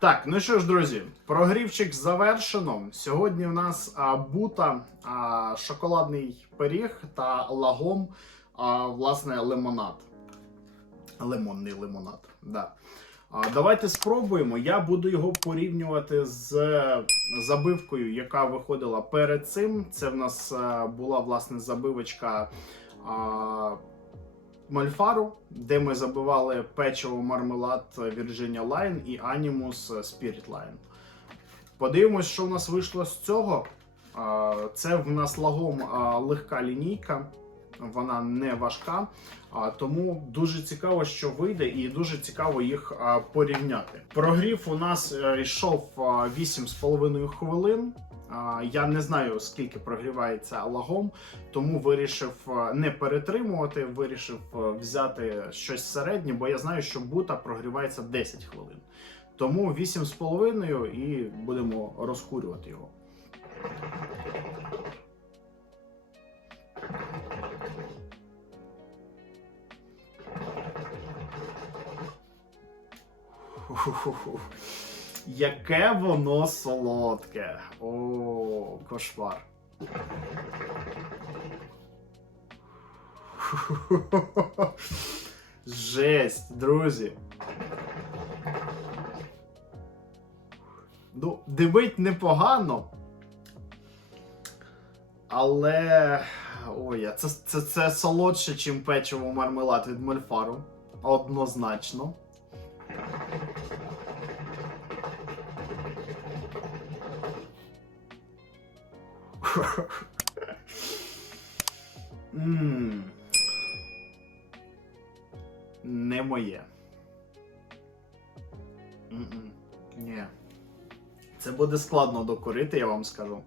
Так, ну що ж, друзі, прогрівчик завершено. Сьогодні в нас а, бута, а, шоколадний пиріг та лагом, а, власне, лимонад. Лимонний лимонад. Да. А, давайте спробуємо. Я буду його порівнювати з забивкою, яка виходила перед цим. Це в нас е, була власне забивочка. А, Мальфару, де ми забивали печиво мармелад Virginia Line і Animus Spirit Line. Подивимось, що в нас вийшло з цього. Це в нас лагом легка лінійка, вона не важка. Тому дуже цікаво, що вийде, і дуже цікаво їх порівняти. Прогрів у нас е, йшов а, 8,5 хвилин. Я не знаю, скільки прогрівається лагом, тому вирішив е, не перетримувати, вирішив е, взяти щось середнє, бо я знаю, що бута прогрівається 10 хвилин. Тому 8,5 і будемо розкурювати його. Фу-фу-фу. Яке воно солодке. О, кошмар. Жесть, друзі. Ну, дивить непогано. Але. Ой, це, це, це солодше, ніж печиво мармелад від Мольфару. Однозначно. Не моє. Ні. Це буде складно докорити, я вам скажу.